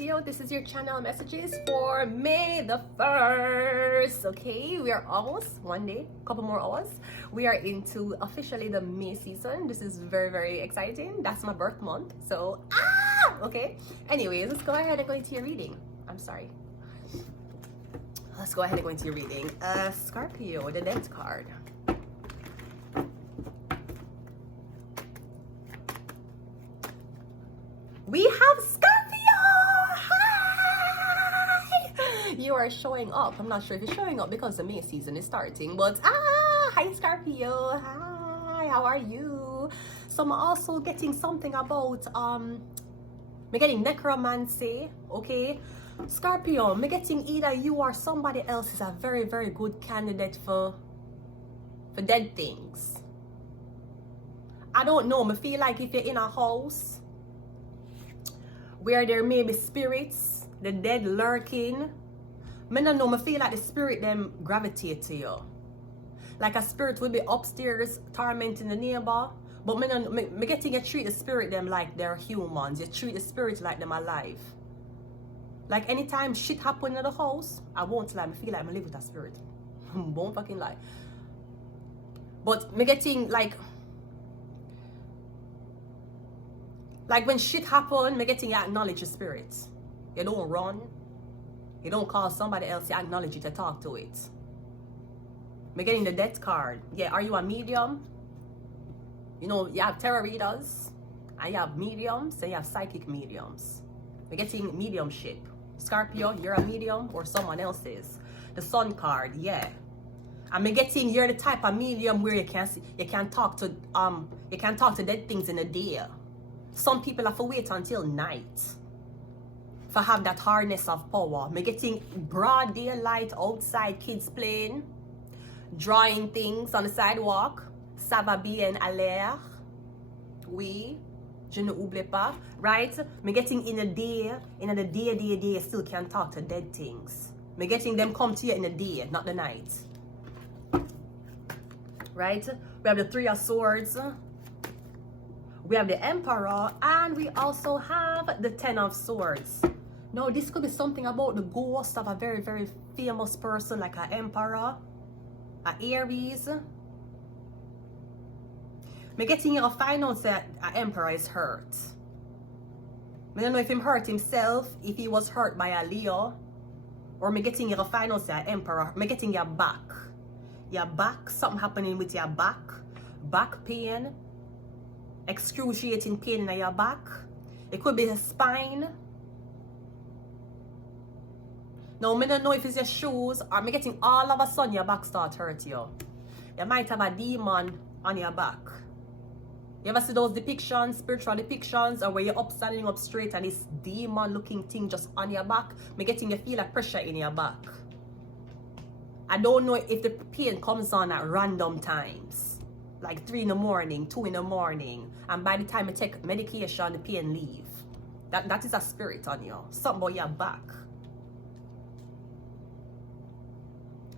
Scorpio, this is your channel messages for May the 1st. Okay, we are almost one day, couple more hours. We are into officially the May season. This is very, very exciting. That's my birth month. So, okay. Anyways, let's go ahead and go into your reading. I'm sorry. Let's go ahead and go into your reading. Scorpio, the Death card. We have Scorpio! Hi! You are showing up. I'm not sure if you're showing up because the May season is starting, but hi Scorpio. Hi, how are you? So I'm also getting something about I'm getting necromancy, okay? Scorpio, I'm getting either you or somebody else is a very, very good candidate for dead things. I don't know, I feel like if you're in a house where there may be spirits, the dead lurking, I don't know, I feel like the spirit them gravitate to you. Like a spirit will be upstairs tormenting the neighbor, but me getting you treat the spirit them like they're humans. You treat the spirit like them alive. Like anytime shit happen in the house, I won't lie, I feel like I live with a spirit. Won't fucking lie. But me getting like when shit happen, me getting you acknowledge the spirit. You don't run. You don't call somebody else, you acknowledge it, to talk to it. Me getting the Death card. Yeah, are you a medium? You know, you have tarot readers, and you have mediums, and you have psychic mediums. Me getting mediumship. Scorpio, you're a medium, or someone else is. The Sun card, yeah. And me getting you're the type of medium where you can talk to dead things in a day. Some people have to wait until night for have that hardness of power. Me getting broad daylight outside, kids playing, drawing things on the sidewalk. Ça va bien aller? Oui, je ne oublie pas. Right? Me getting in the day, you still can talk to dead things. Me getting them come to you in the day, not the night. Right? We have the Three of Swords. We have the Emperor, and we also have the Ten of Swords. Now, this could be something about the ghost of a very, very famous person, like an Emperor, an Aries. Me getting you find out that an Emperor is hurt. I don't know if him hurt himself, if he was hurt by a Leo, or me getting you find out that an Emperor. Me getting your back. Your back, something happening with your back pain. Excruciating pain in your back. It could be the spine. Now, I don't know if it's your shoes, or I'm getting all of a sudden your back start hurt you. You might have a demon on your back. You ever see those depictions, spiritual depictions, or where you're up standing up straight and this demon looking thing just on your back? I'm getting you feel a pressure in your back. I don't know if the pain comes on at random times. Like 3 in the morning, 2 in the morning, and by the time I take medication, the pain leave. That is a spirit on you. Something about your back.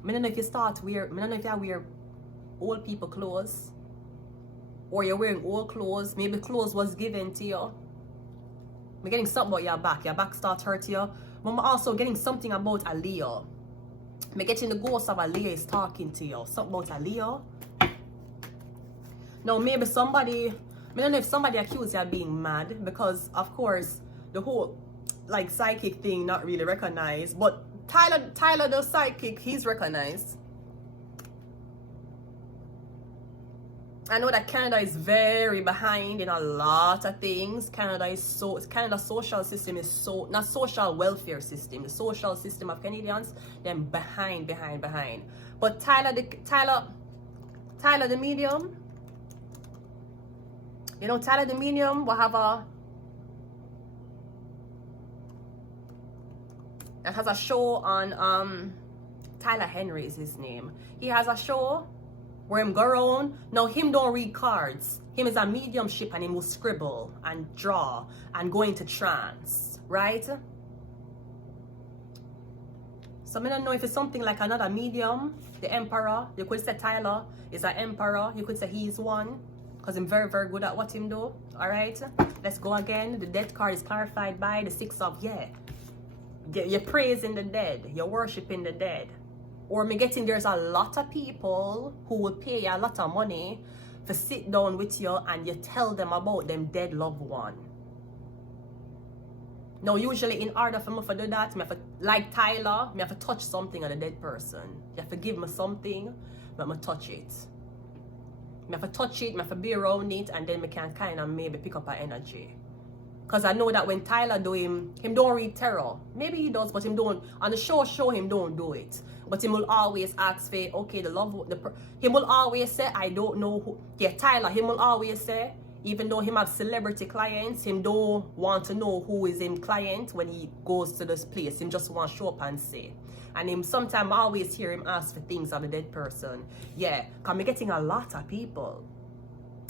I don't know if you wear old people clothes, or you're wearing old clothes. Maybe clothes was given to you. I'm getting something about your back. Your back starts hurt you. But I'm also getting something about a Leo. I'm getting the ghost of a Leo is talking to you. Something about a Leo. Now, maybe somebody, I don't know if somebody accused you of being mad, because, of course, the whole, like, psychic thing not really recognized, but Tyler the psychic, he's recognized. I know that Canada is very behind in a lot of things. Canada's social system is so, not social welfare system, the social system of Canadians, they're behind. But Tyler the medium, you know, Tyler the medium will have that has a show on Tyler Henry is his name. He has a show where him go around. Now him don't read cards. Him is a mediumship and he will scribble and draw and go into trance, right? So I don't know if it's something like another medium, the Emperor. You could say Tyler is an Emperor. You could say he's one, because I'm very, very good at what him do. All right, let's go again. The Death card is clarified by the 6 of, You're praising the dead. You're worshiping the dead. Or me getting there's a lot of people who will pay you a lot of money to sit down with you and you tell them about them dead loved one. Now, usually in order for me to do that, me have to, like Tyler, me have to touch something on a dead person. You have to give me something, but me touch it. Me have to touch it, me have to be around it, and then me can kind of maybe pick up her energy. Because I know that when Tyler do him don't read tarot. Maybe he does, but him don't, on the show him don't do it. But him will always ask for, okay, him will always say, I don't know who, yeah, Tyler, him will always say, even though him have celebrity clients, him don't want to know who is him client when he goes to this place. Him just want to show up and say. And him sometimes always hear him ask for things of a dead person. Yeah, because I'm getting a lot of people.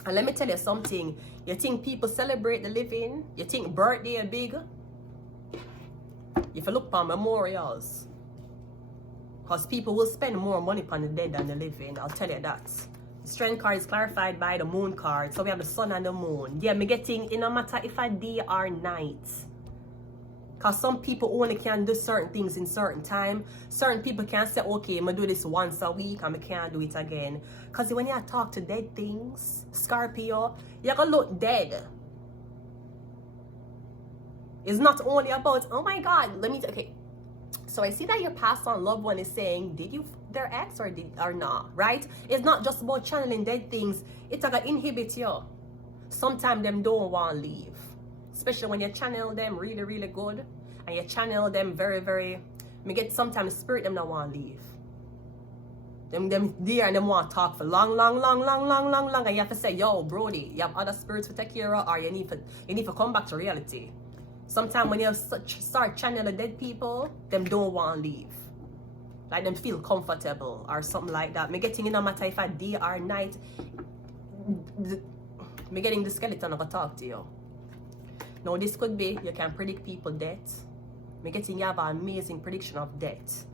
And let me tell you something. You think people celebrate the living? You think birthday are big? If you look for memorials, because people will spend more money on the dead than the living, I'll tell you that. The strength card is clarified by the moon card. So we have the sun and the moon. Yeah, me getting, it no matter if a day or night. Because some people only can do certain things in certain time. Certain people can say, okay, I'm going to do this once a week and I can't do it again. Because when you talk to dead things, Scorpio, you're going to look dead. It's not only about, oh my God, okay. So I see that your past on loved one is saying, did you their ex or not, right? It's not just about channeling dead things. It's like inhibit you. Sometimes them don't want to leave. Especially when you channel them really, really good. And you channel them very, very... Me get sometimes the spirit them not want to leave. Them there and them want to talk for long. And you have to say, yo, Brody, you have other spirits to take care of, or you need to come back to reality. Sometimes when you start channeling dead people, them don't want to leave. Like them feel comfortable or something like that. Me getting in no matter if a day or night. Me getting the skeleton of a talk to you. Now this could be, you can predict people's death. Me getting you have an amazing prediction of death.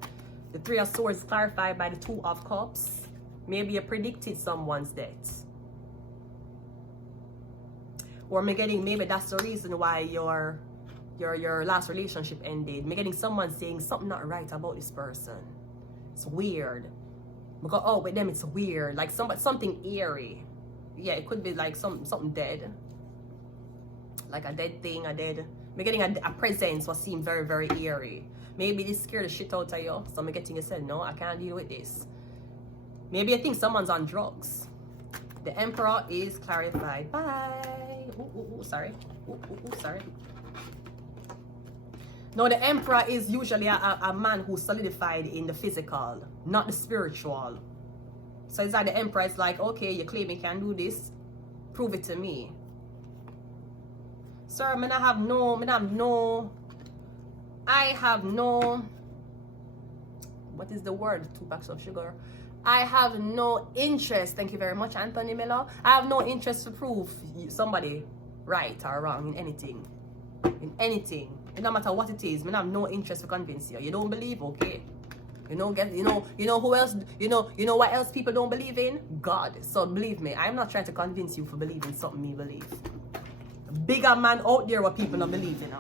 The Three of Swords clarified by the Two of Cups. Maybe you predicted someone's death. Or me getting, maybe that's the reason why your last relationship ended. Me getting someone saying something not right about this person. It's weird. Because oh, with them it's weird. Like something eerie. Yeah, it could be like something dead. Like a dead thing, me getting a presence was seem very, very eerie. Maybe this scared the shit out of you. So me getting you said, no, I can't deal with this. Maybe you think someone's on drugs. The Emperor is clarified by... sorry. Sorry. No, the Emperor is usually a man who's solidified in the physical, not the spiritual. So it's like the Emperor is like, okay, you claim you can do this. Prove it to me. Sir, I have no, what is the word? 2 packs of sugar. I have no interest, thank you very much, Anthony Miller. I have no interest to prove somebody right or wrong in anything. In anything. It no matter what it is, I have no interest to convince you. You don't believe, okay? You know who else, you know what else people don't believe in? God. So believe me, I'm not trying to convince you for believing something me believe. Bigger man out there what people don't believe in.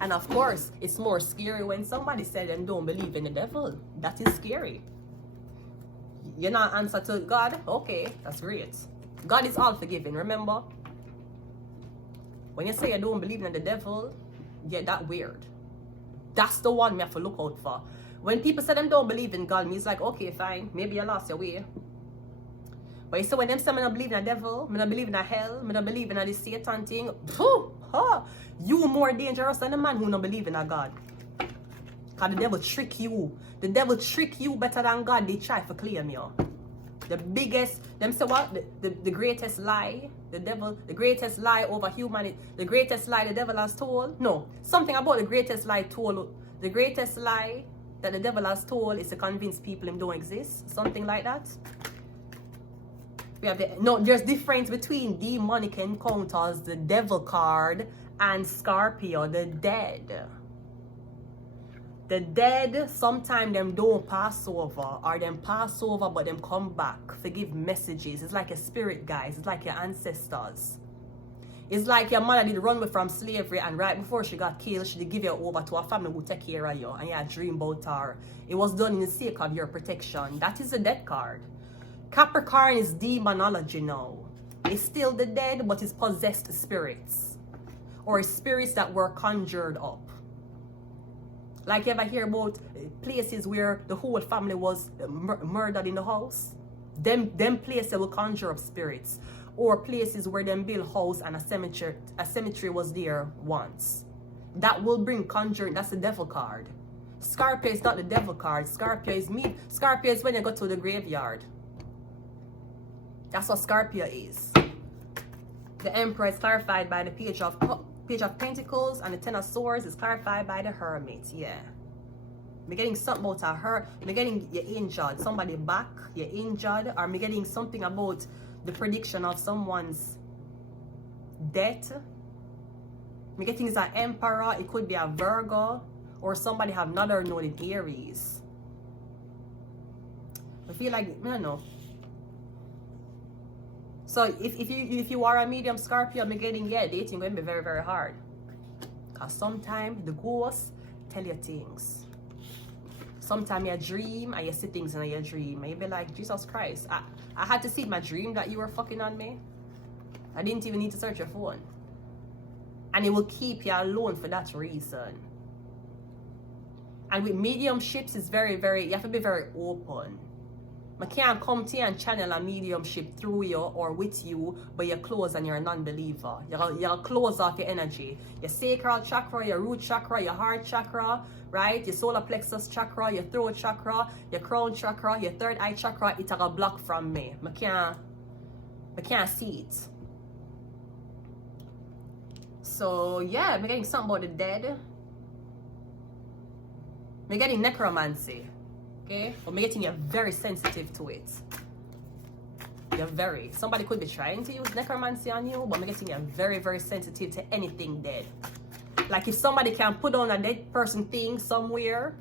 And of course, it's more scary when somebody said them don't believe in the devil. That is scary. You're not answer to God? Okay, that's great. God is all forgiving, remember? When you say you don't believe in the devil, yeah, that's weird. That's the one we have to look out for. When people say them don't believe in God, me's like, okay, fine, maybe you lost your way. But you see, when them say I don't believe in the devil, I don't believe in hell, I don't believe in this Satan thing, you more dangerous than the man who don't believe in a God. Because the devil trick you. The devil trick you better than God. They try to claim you. The biggest, them say what? The greatest lie, the devil, the greatest lie over humanity, the greatest lie the devil has told. No, something about the greatest lie told. The greatest lie that the devil has told is to convince people him don't exist. Something like that. We have there's difference between demonic encounters, the devil card, and Scorpio, the dead. The dead, sometimes them don't pass over, or them pass over but them come back to give messages. It's like a spirit, guys. It's like your ancestors. It's like your mother did run away from slavery, and right before she got killed, she did give you over to a family who take care of you, and you had dream about her. It was done in the sake of your protection. That is a death card. Capricorn is demonology now. It's still the dead, but it's possessed spirits. Or spirits that were conjured up. Like you ever hear about places where the whole family was murdered in the house? Them places will conjure up spirits. Or places where them build house and a cemetery was there once. That will bring conjuring. That's the devil card. Scorpio is not the devil card. Scorpio is me. Scorpio is when you go to the graveyard. That's what Scorpio is. The Emperor is clarified by the Page of Pentacles, and the Ten of Swords is clarified by the Hermit. Yeah. I'm getting something about her. I'm getting you're injured. Somebody back, you're injured. Or I'm getting something about the prediction of someone's death. I'm getting is an Emperor. It could be a Virgo. Or somebody have another node in Aries. I feel like, I don't know. So if you are a medium Scorpio, I'm getting, yeah, dating going to be very, very hard. Because sometimes the ghosts tell you things. Sometimes you dream and you see things in your dream. And you be like, Jesus Christ, I had to see in my dream that you were fucking on me. I didn't even need to search your phone. And it will keep you alone for that reason. And with mediumships, it's very, very, you have to be very open. I can't come to you and channel a mediumship through you or with you, but you're closed and you're a non-believer. You're closed off your energy. Your sacral chakra, your root chakra, your heart chakra, right? Your solar plexus chakra, your throat chakra, your crown chakra, your third eye chakra, it's a block from me. I can't see it. So yeah, I'm getting something about the dead. I'm getting necromancy. Okay, but I'm getting you're very sensitive to it. You're very. Somebody could be trying to use necromancy on you, but I'm getting you're very, very sensitive to anything dead. Like if somebody can put on a dead person thing somewhere,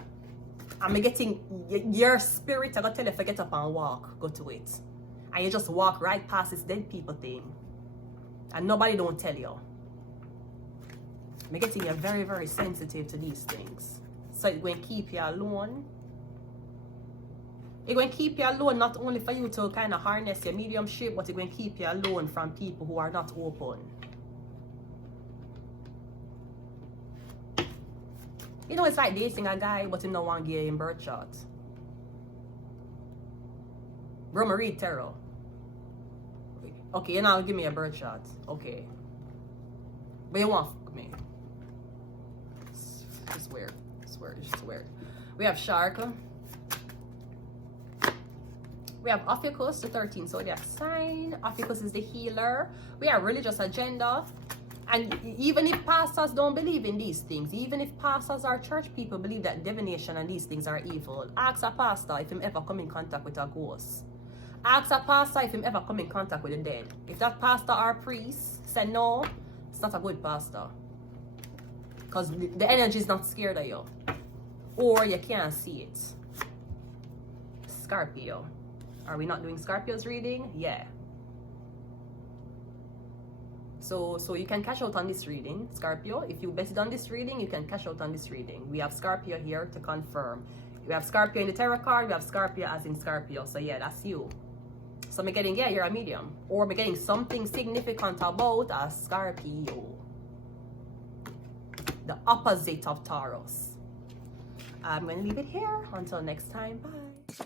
I'm getting your spirit. I'm gonna tell you to get up and walk, go to it, and you just walk right past this dead people thing, and nobody don't tell you. I'm getting you're very, very sensitive to these things, so it's going to keep you alone. It's going to keep you alone, not only for you to kind of harness your mediumship, but it's going to keep you alone from people who are not open. You know, it's like dating a guy, but you don't want to give him birth chart. Bro, I read tarot. Okay, you now give me a birth chart. Okay. But you want to fuck me. It's weird. It's weird. It's just weird. We have Shark. We have Ophiuchus, the 13th zodiac sign. Ophiuchus is the healer. We have religious agenda. And even if pastors don't believe in these things, even if pastors or church people believe that divination and these things are evil, ask a pastor if him ever come in contact with a ghost. Ask a pastor if him ever come in contact with the dead. If that pastor or priest say no, it's not a good pastor. Because the energy is not scared of you. Or you can't see it. Scorpio. Are we not doing Scorpio's reading? Yeah. So you can cash out on this reading, Scorpio. If you bet on this reading, you can cash out on this reading. We have Scorpio here to confirm. We have Scorpio in the tarot card. We have Scorpio as in Scorpio. So yeah, that's you. So I'm getting, yeah, you're a medium. Or I'm getting something significant about a Scorpio. The opposite of Taurus. I'm going to leave it here. Until next time. Bye.